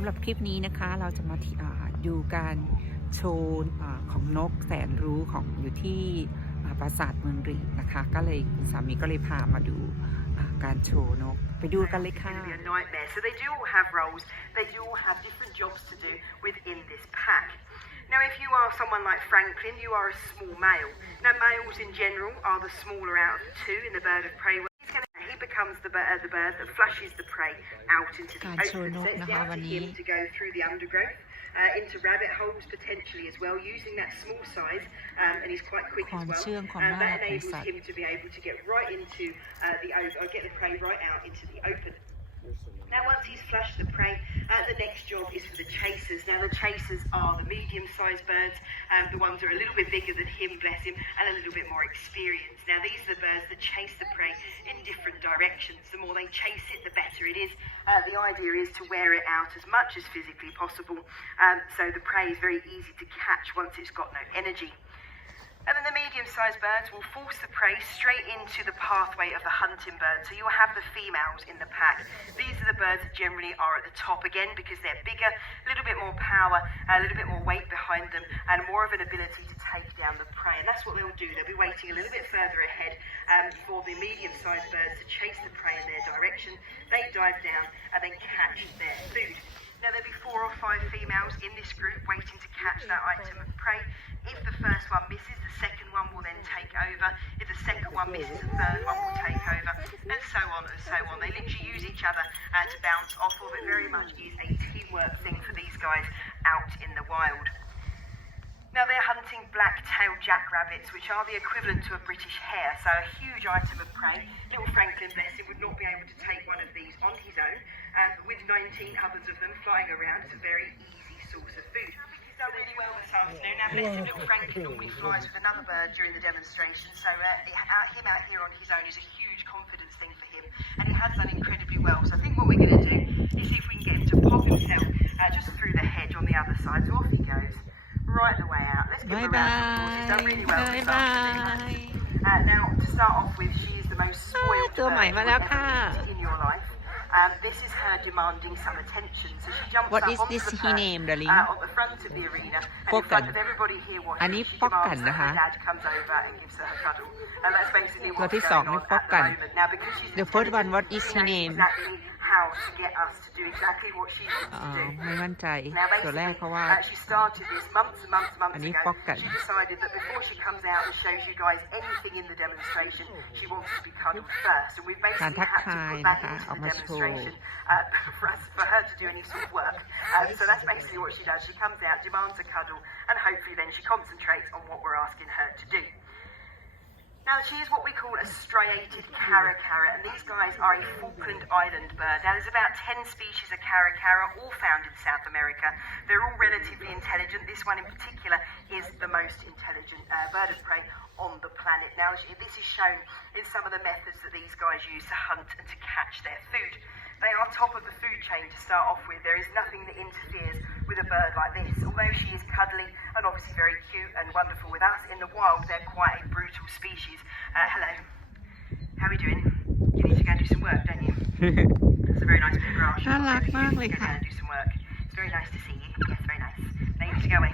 ำหรับคลิปนี้นะคะเราจะมาดูการโชว์ของนกแสนรู้ของอยู่ที่ปราสาทเมืองรีดนะคะก็เลยคุณสามีก็เลยพามาดูการโชว์นกไปดูกันเลยค่ะ So they do all have roles, they do all have different jobs to do within this pack. Now if you are someone like Franklin, you are a small male. Now males in general are the smaller out of the two in the bird of prey. He becomes the bird that flushes the prey out into the open. So it's down to him to go through the undergrowth, into rabbit holes potentially as well, using that small size, and he's quite quick as well. That enables him to be able to get right into get the prey right out into the open. Now once he's flushed the prey, the next job is for the chasers. Now the chasers are the medium-sized birds, the ones that are a little bit bigger than him, bless him, and a little bit more experienced. Now these are the birds that chase the prey in different directions. The more they chase it, the better it is. The idea is to wear it out as much as physically possible, so the prey is very easy to catch once it's got no energy. And then the medium-sized birds will force the prey straight into the pathway of the hunting bird. So you'll have the females in the pack. These are the birds that generally are at the top again because they're bigger, a little bit more power, a little bit more weight behind them, and more of an ability to take down the prey. And that's what they'll do. They'll be waiting a little bit further ahead for the medium-sized birds to chase the prey in their direction. They dive down and then catch their food. Now there'll be 4 or 5 females in this group waiting to catch that item of prey. If the first one misses, the second one will then take over. If the second one misses, the third one will take over, and so on and so on. They literally use each other to bounce off of. It very much is a teamwork thing for these guys out in the wild. Now they're hunting black-tailed jackrabbits, which are the equivalent to a British hare, so a huge item of prey. Little Franklin, bless him, would not be able to take one of these on his own. With 19 others of them flying around, it's a very easy source of food. He's done really well this afternoon. Now bless him, little Franklin normally flies with another bird during the demonstration, so him out here on his own is a huge confidence thing for him, and he has done incredibly well. So I think what we're going to do is see if we can get him to pop himself just through the hedge on the other side. So off he goes. Right the way out. Let's give him a round of applause. He's done really well this afternoon. Now, to start off with, she is the most spoiled bird you've ever met in your life. This is her demanding some attention. So she jumps up onto the perch on the front of the arena, and in front of everybody here watching, she demands that her dad comes over and gives her a cuddle. And that's basically what's going on at the moment. Now, because she's the first one, what is his name? Exactly how to get us to do exactly what she wants to do. ไม่มั่นใจ Now ตัวแรกเพราะว่า she started this months and months ago. She decided that before she comes out and shows you guys anything in the demonstration, she wants to be cuddled first. And we've basically had to put that into the demonstration for her to do any sort of work. So that's basically what she does. She comes out, demands a cuddle, and hopefully then she concentrates on what we're asking her to do. Now she is what we call a striated caracara, and these guys are a Falkland Island bird. Now there's about 10 species of caracara, all found in South America. They're all relatively intelligent. This one in particular is the most intelligent bird of prey on the planet. Now this is shown in some of the methods that these guys use to hunt and to catch their food. They are top of the food chain to start off with. There is nothing that interferes with a bird like this. Although she is cuddly and obviously very cute and wonderful with us, in the wild they're quite a brutal species. Hello. How are we doing? You need to go and do some work, don't you? That's a very nice bit of grass. น่ารักมากเลยค่ะ Go and do some work. It's very nice to see you. Yes, very nice. Now you need to go away.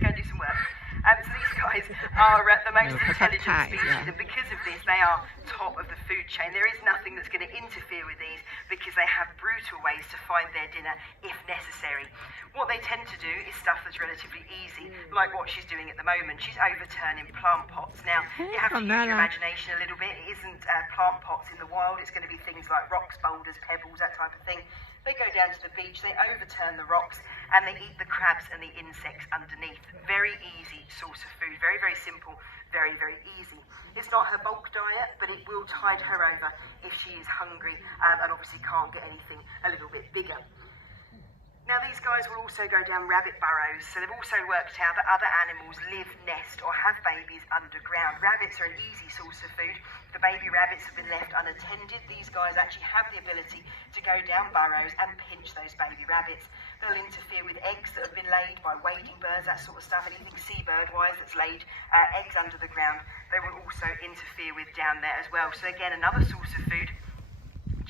Go and do some work. So these guys are the most intelligent species, and because of this, they are top of the food chain. There is nothing that's going to interfere with these because they have brutal ways to find their dinner if necessary. What they tend to do is stuff that's relatively easy, like what she's doing at the moment. She's overturning plant pots. Now, you have to use your imagination a little bit. It isn't plant pots in the wild. It's going to be things like rocks, boulders, pebbles, that type of thing. They go down to the beach, they overturn the rocks, and they eat the crabs and the insects underneath. Very easy source of food, very, very simple, very, very easy. It's not her bulk diet, but it will tide her over if she is hungry and obviously can't get anything a little bit bigger. Now these guys will also go down rabbit burrows, so they've also worked out that other animals live, nest or have babies underground. Rabbits are an easy source of food. The baby rabbits have been left unattended. These guys actually have the ability to go down burrows and pinch those baby rabbits. They'll interfere with eggs that have been laid by wading birds, that sort of stuff, anything seabird-wise that's laid eggs under the ground, they will also interfere with down there as well. So again, another source of food.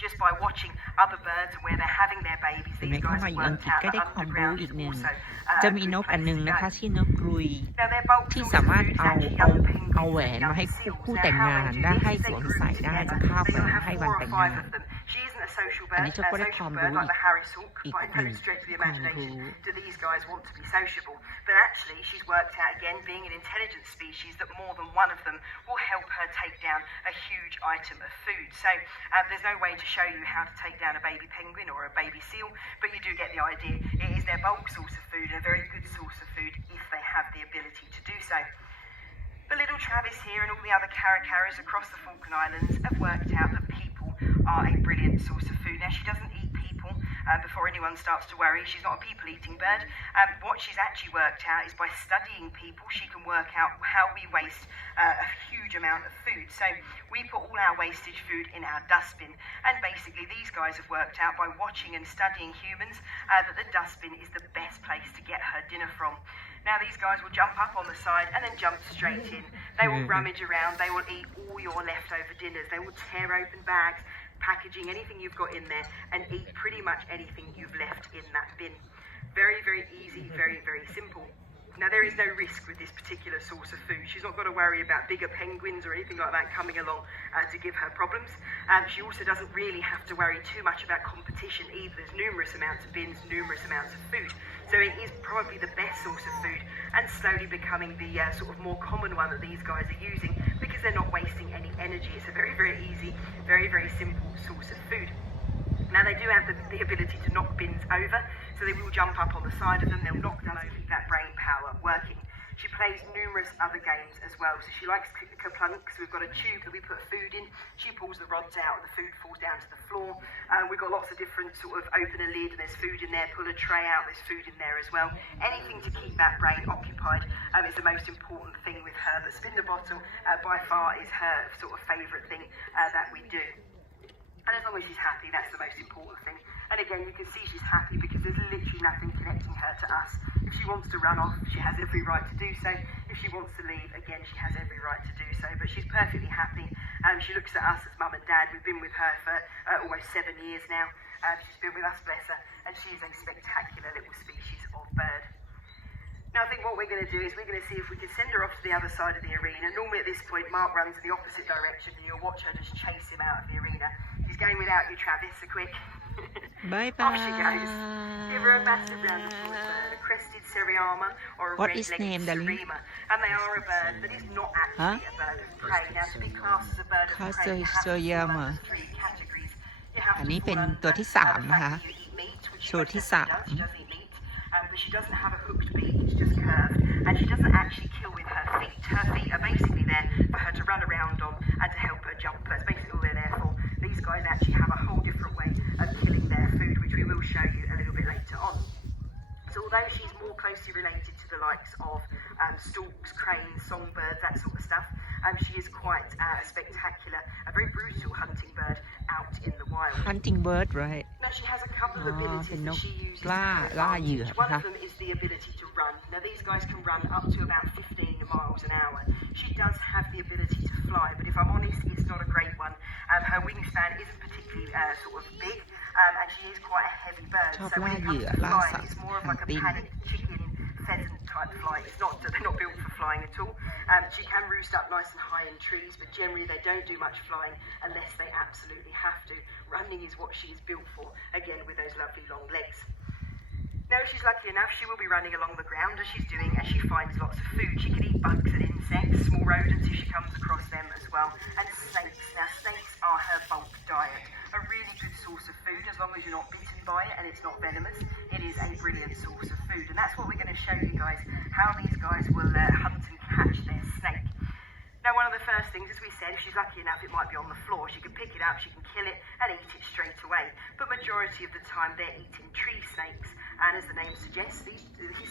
just by watching other birds and where they're having their babies. เห็นไหม These เข้า guys มา have อยู่อัง worked กฤษ out ก็ that ได้ความรู้ underground อี is กหนึ่ง also จะ a มี good นกอัน place หนึ่ง to นะคะ go. ชื่อนกกรุย Now their bulk ที่ source สา of มารถ food is เอา actually young penguins เอาแหวน and มา young ให้ seals. คู่ Now แต่ง how งาน they do ได้ this ให้ is ส they วม group ใส่ได้ together. จะคาบ They มา will haveให้ 4 วัน or แต่ง 5 งาน of them. She isn't a social อัน bird, นี้เจ้าก็ได้ความ social รู้ bird like the Harris hawk, อีก quite หนึ่ง very straight to the ความรู้ imagination. Do these guys want to be sociable? But actually, she's worked out again, being an intelligent species, that more than one of them will help her take down a huge item of food. So there's no way to show you how to take down a baby penguin or a baby seal, but you do get the idea. It is their bulk source of food, and a very good source of food if they have the ability to do so. The little Travis here and all the other caracaras across the Falkland Islands have worked out that people are a brilliant source of food. Now, she doesn't eat people before anyone starts to worry. She's not a people-eating bird. What she's actually worked out is by studying people, she can work out how we waste a huge amount of food. So we put all our wastage food in our dustbin. And basically, these guys have worked out by watching and studying humans that the dustbin is the best place to get her dinner from. Now these guys will jump up on the side and then jump straight in. They will rummage around, they will eat all your leftover dinners, they will tear open bags, packaging, anything you've got in there, and eat pretty much anything you've left in that bin. Very, very easy, very, very simple. Now there is no risk with this particular source of food. She's not got to worry about bigger penguins or anything like that coming along to give her problems. She also doesn't really have to worry too much about competition either. There's numerous amounts of bins, numerous amounts of food. So it is probably the best source of food and slowly becoming the sort of more common one that these guys are using because they're not wasting any energy. It's a very, very easy, very, very simple source of food. Now they do have the ability to knock bins over, so they will jump up on the side of them, they'll knock them over, keep that brain power working. She plays numerous other games as well, so she likes kaplunk, so we've got a tube that we put food in, she pulls the rods out and the food falls down to the floor. We've got lots of different sort of open a lid and there's food in there, pull a tray out, there's food in there as well. Anything to keep that brain occupied is the most important thing with her, but spin the bottle by far is her sort of favourite thing that we do. And as long as she's happy, that's the most important thing. And again, you can see she's happy because there's literally nothing connecting her to us. If she wants to run off, she has every right to do so. If she wants to leave, again, she has every right to do so. But she's perfectly happy. She looks at us as mum and dad. We've been with her for almost 7 years now. She's been with us, bless her. And she is a spectacular little species of bird. Now I think what we're going to do is we're going to see if we can send her off to the other side of the arena. Normally at this point Mark runs in the opposite direction and you'll watch her just chase him out of the arena. He's going without you, Travis, so quick. Bye bye. Off she goes. Give her a massive round of applause. A crested seriama or a red-legged serema. And they are a bird that is not actually a bird of prey. Now to be classed as a bird of prey, you have to fall under 3 categories. You have to อันนี้เป็น fall under ตัวที่ 3 นะคะ you eat meat, which โชว์ที่ she does eat meat. But she doesn't have a hooked beak, it's just curved, and she doesn't actually kill with her feet. Her feet are basically there for her to run around on and to help her jump. That's basically all they're there for. These guys actually have a whole different way of killing their food, which we will show you a little bit later on. So although she's more closely related to the likes of storks, cranes, songbirds, that sort of stuff, she is quite spectacular, a very brutal hunting bird out in the wild. Hunting bird right Now she has a couple of abilities that she uses to ล่าเหยื่อ One of them is the ability to run. Now these guys can run up to about 15 miles an hour. She does have the ability to fly, but if I'm honest, it's not a great one. Her wingspan isn't particularly sort of big, and she is quite a heavy bird. So when it comes to flying, it's more of like a panicked chicken, pheasant type flight. It's not, they're not built for flying at all. She can roost up nice and high in trees, but generally they don't do much flying unless they absolutely have to. Running is what she is built for, again with those lovely long legs. Now if she's lucky enough, she will be running along the ground as she's doing, as she finds lots of food. She can eat bugs and insects, small rodents if she comes across them as well, and snakes. Now snakes are her bulk diet. A really good source of food, as long as you're not bitten by it and it's not venomous. It is a brilliant source of food, and that's what we're going to show you guys, how these guys will hunt and catch their snake. Now one of the first things, as we said, if she's lucky enough, it might be on the floor. She can pick it up, she can kill it and eat it straight away. But majority of the time they're eating tree snakes, and as the name suggests, these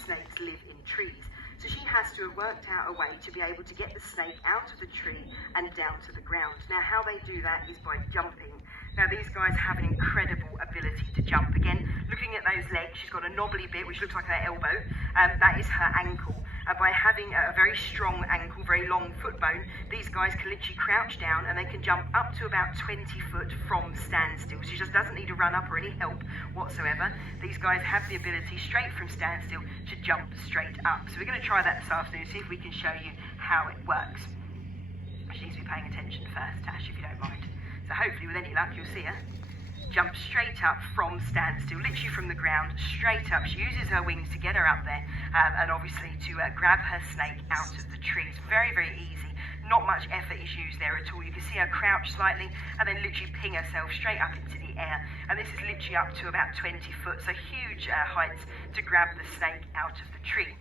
snakes live in trees. So she has to have worked out a way to be able to get the snake out of the tree and down to the ground. Now how they do that is by jumping. Now these guys have an incredible ability to jump. Again, looking at those legs, she's got a knobbly bit which looks like her elbow. That is her ankle. by having a very strong ankle, very long foot bone, these guys can literally crouch down and they can jump up to about 20 foot from standstill. She just doesn't need to run up or any help whatsoever. These guys have the ability straight from standstill to jump straight up. So we're going to try that this afternoon, see if we can show you how it works. She needs to be paying attention first, Tash, if you don't mind. So hopefully with any luck you'll see her jump straight up from standstill, literally from the ground, straight up. She uses her wings to get her up there and obviously to grab her snake out of the tree. It's very, very easy. Not much effort is used there at all. You can see her crouch slightly and then literally ping herself straight up into the air. And this is literally up to about 20 foot, so huge heights to grab the snake out of the tree.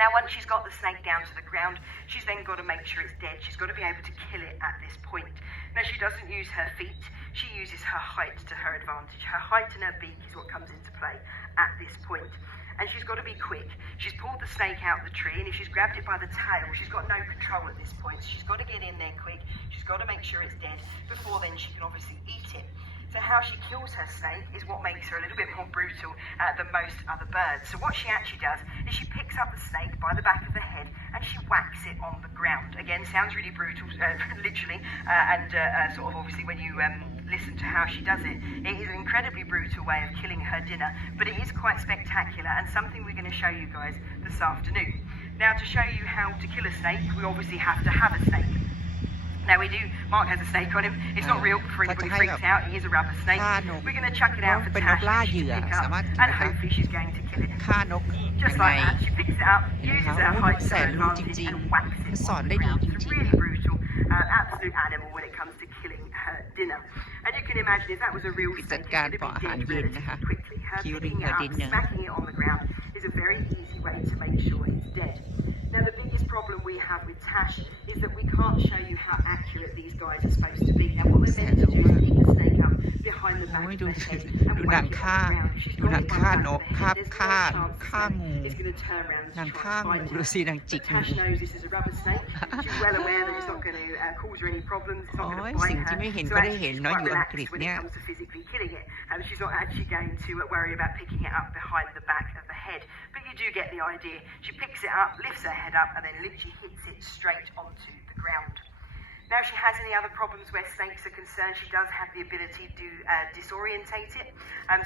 Now, once she's got the snake down to the ground, she's then got to make sure it's dead. She's got to be able to kill it at this point. Now, she doesn't use her feet. She uses her height to her advantage. Her height and her beak is what comes into play at this point. And she's got to be quick. She's pulled the snake out of the tree, and if she's grabbed it by the tail, she's got no control at this point. So she's got to get in there quick. She's got to make sure it's dead before then she can obviously eat it. So how she kills her snake is what makes her a little bit more brutal than most other birds. So what she actually does is she picks up the snake by the back of the head and she whacks it on the ground. Again, sounds really brutal, literally, and sort of obviously when you listen to how she does it, it is an incredibly brutal way of killing her dinner, but it is quite spectacular and something we're going to show you guys this afternoon. Now, to show you how to kill a snake, we obviously have to have a snake. Now we do, Mark has a snake on him. It's not real for anybody freaks out. It is a rubber snake. We're going to chuck it out for Tash to pick up, and hopefully she's going to kill it. Just like that, she picks it up, uses her height to her advantage, and whacks it on the ground. It's a really brutal, absolute animal when it comes to killing her dinner. And you can imagine if that was a real snake, it's going to be dead relatively quickly. Her picking it up, smacking it on the ground is a very easy way to make sure it's dead. Now, the biggest problem we have with Tash is that we can't show you how accurate these guys are supposed to be. Now, what they're meant to do is pick the snake up behind the back of the head and whack it on the ground. She's got it one back of the head. There's no chance the snake is going to turn around and try and bite her. But Tash knows this is a rubber snake. She's well aware that it's not going to cause her any problems. It's not going to bite her. So actually, she's quite relaxed when it comes to physically killing it. She's not actually going to worry about picking it up behind the back of the head. But you do get the idea. She picks it up, lifts her head up, and then literally hits it straight onto the ground. Now, if she has any other problems where snakes are concerned, she does have the ability to disorientate it.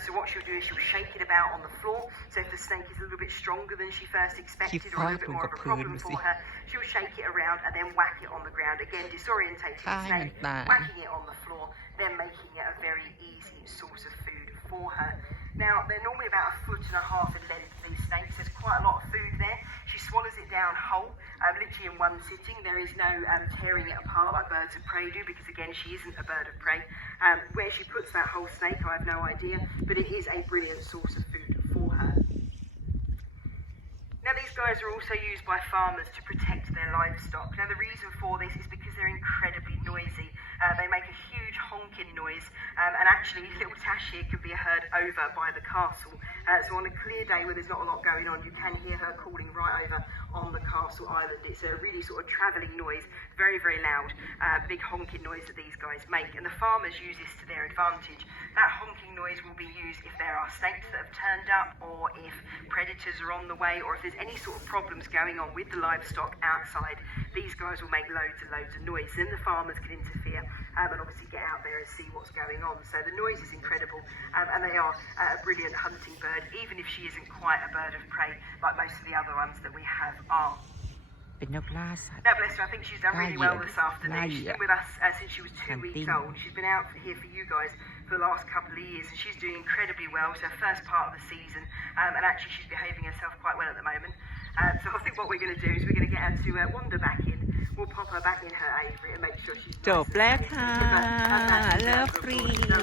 So what she'll do is she'll shake it about on the floor. So if the snake is a little bit stronger than she first expected or a little bit more of a problem for her, she'll shake it around and then whack it on the ground. Again, disorientating the snake, whacking it on the floor, then making it a very easy source of food for her. Now, they're normally about 1.5 foot in length, these snakes. There's quite a lot of food there. She swallows it down whole, literally in one sitting. There is no tearing it apart like birds of prey do, because again, she isn't a bird of prey. Where she puts that whole snake, I have no idea, but it is a brilliant source of food for her. Now, these guys are also used by farmers to protect their livestock. Now, the reason for this is because they're incredibly noisy. They make a huge honking noise, and actually little Tash here can be heard over by the castle. So on a clear day where there's not a lot going on, you can hear her calling right over on the castle island. It's a really sort of travelling noise, very, very loud, big honking noise that these guys make, and the farmers use this to their advantage. That honking noise will be used if there are snakes that have turned up, or if predators are on the way, or if there's any sort of problems going on with the livestock outside. These guys will make loads and loads of noise. Then the farmers can interfere and obviously get out there and see what's going on. So the noise is incredible, and they are a brilliant hunting bird, even if she isn't quite a bird of prey like most of the other ones that we have are. Now, bless her, I think she's done really well this afternoon. She's been with us since she was 2 weeks old. She's been out here for you guys for the last couple of years, and she's doing incredibly well. It's her first part of the season, and actually she's behaving herself quite well at the moment. So I think what we're going to do is we're going to get her to wander back in. We'll pop her back in her aviary and make sure she's nice and safe.